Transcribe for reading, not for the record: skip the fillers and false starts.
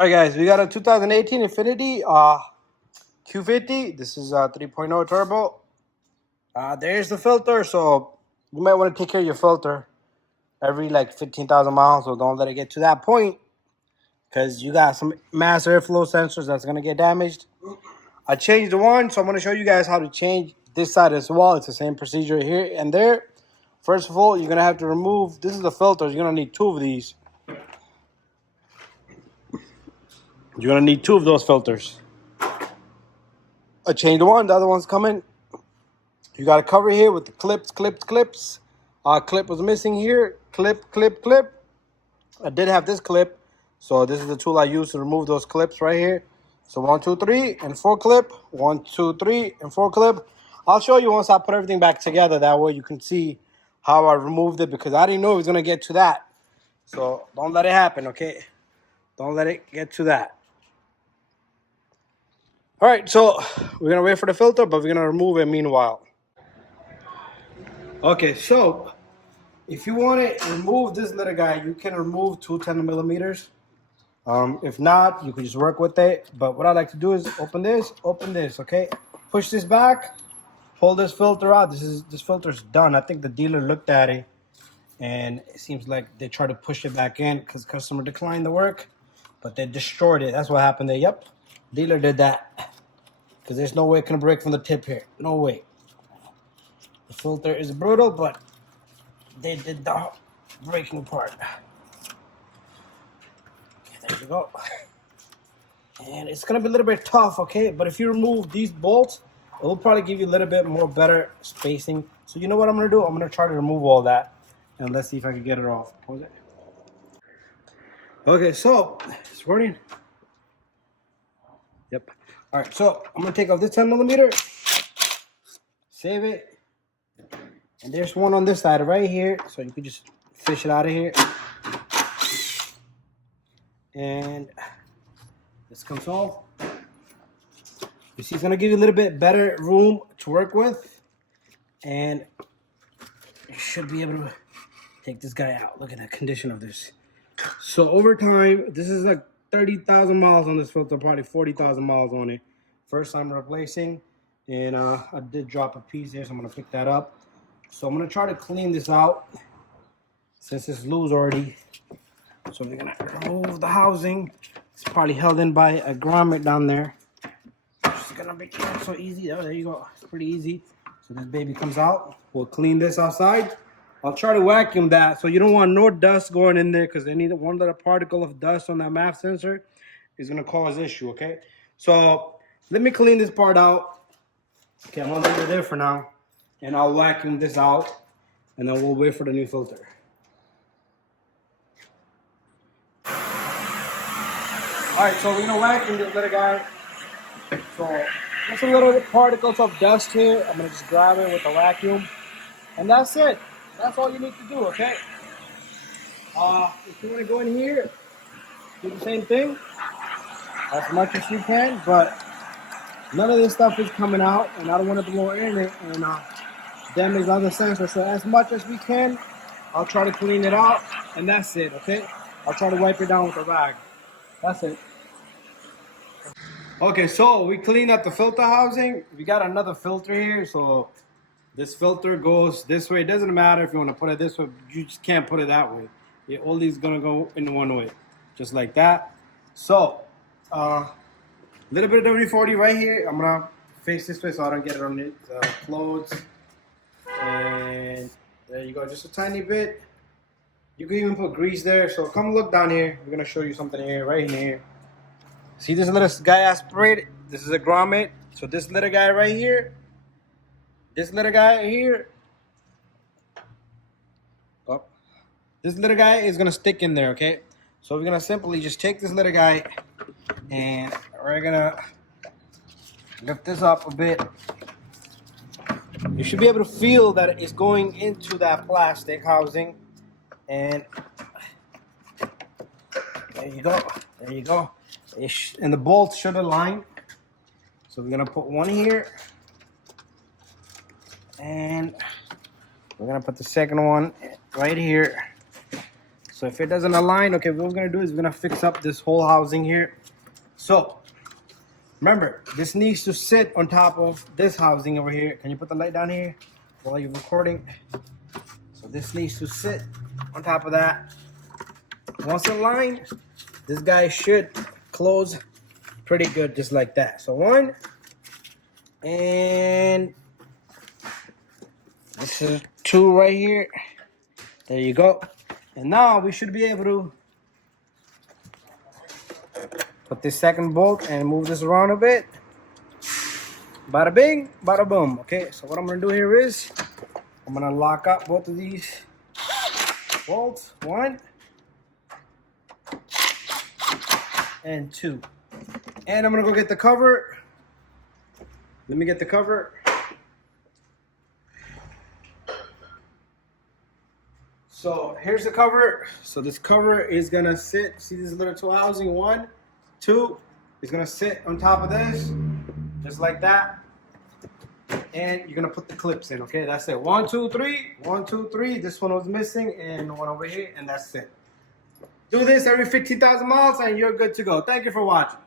All right, guys, we got a 2018 Infiniti Q50. This is 3.0 turbo. There's the filter, so you might want to take care of your filter every like 15,000 miles, so don't let it get to that point because you got some mass airflow sensors that's going to get damaged. I changed the one, so I'm going to show you guys how to change this side as well. It's the same procedure here and there. First of all, you're going to have to remove, this is the filter. You're going to need two of these. You're going to need two of those filters. I changed one, the other one's coming. You got to cover here with the clips. Clip was missing here. Clip. I did have this clip, so this is the tool I use to remove those clips right here. So 1, 2, 3, and 4 clip. 1, 2, 3, and 4 clip. I'll show you once I put everything back together. That way you can see how I removed it because I didn't know it was gonna get to that. So don't let it happen, okay? Don't let it get to that. All right, so we're gonna wait for the filter, but we're gonna remove it meanwhile. Okay, so if you want to remove this little guy, you can remove two 10 millimeters. If not, you can just work with it. But what I like to do is open this, okay? Push this back, pull this filter out. This filter's done. I think the dealer looked at it, and it seems like they tried to push it back in because customer declined the work, but they destroyed it. That's what happened there. Yep, dealer did that because there's no way it can break from the tip here. No way. The filter is brutal, but they did the breaking part. Okay, there you go. And it's gonna be a little bit tough, okay? But if you remove these bolts, it will probably give you a little bit more better spacing. So you know what I'm gonna do? I'm gonna try to remove all that, and let's see if I can get it off. Pause it. Okay, so it's running. Yep. All right, so I'm gonna take off this 10 millimeter, save it, and there's one on this side right here, so you can just fish it out of here. And this comes off. You see, it's gonna give you a little bit better room to work with, and you should be able to take this guy out. Look at the condition of this. So over time, this is like 30,000 miles on this filter, probably 40,000 miles on it. First time replacing, and I did drop a piece there, so I'm gonna pick that up. So I'm gonna try to clean this out since it's loose already. So we're gonna remove the housing. It's probably held in by a grommet down there. It's gonna be not so easy. Oh, there you go. It's pretty easy. So this baby comes out. We'll clean this outside. I'll try to vacuum that, so you don't want no dust going in there because any one little particle of dust on that MAP sensor is gonna cause issue. Okay, so let me clean this part out. Okay, I'm gonna leave it there for now, and I'll vacuum this out, and then we'll wait for the new filter. All right, so we're gonna vacuum this little guy. So just a little particles of dust here. I'm gonna just grab it with the vacuum, and that's it. That's all you need to do, okay? If you want to go in here, do the same thing as much as you can, but none of this stuff is coming out, and I don't want to blow in it and damage other sensors. So as much as we can, I'll try to clean it out, and that's it, okay? I'll try to wipe it down with a rag. That's it. Okay, so we cleaned up the filter housing. We got another filter here, so this filter goes this way. It doesn't matter if you want to put it this way, you just can't put it that way. It only is gonna go in one way, just like that. So, little bit of WD-40 right here. I'm gonna face this way so I don't get it on the clothes. And there you go, just a tiny bit. You can even put grease there. So come look down here. We're gonna show you something here, right in here. See this little guy I sprayed? This is a grommet. So this little guy right here, this little guy here, oh, this little guy is gonna stick in there, okay? So we're gonna simply just take this little guy and we're gonna lift this up a bit. You should be able to feel that it's going into that plastic housing, and there you go, there you go. And the bolts should align. So we're gonna put one here, and we're gonna put the second one right here. So if it doesn't align, okay, what we're gonna do is we're gonna fix up this whole housing here. So remember, this needs to sit on top of this housing over here. Can you put the light down here while you're recording? So this needs to sit on top of that. Once aligned, this guy should close pretty good, just like that. So one, and this is two right here. There you go. And now we should be able to put this second bolt and move this around a bit. Bada bing, bada boom. Okay, so what I'm gonna do here is I'm gonna lock up both of these bolts. One and two. And I'm gonna go get the cover. Let me get the cover. So here's the cover. So this cover is gonna sit, see this little two housing, one, two, is gonna sit on top of this, just like that. And you're gonna put the clips in, okay? That's it. 1, 2, 3, 1, 2, 3. This one was missing, and one over here, and that's it. Do this every 15,000 miles, and you're good to go. Thank you for watching.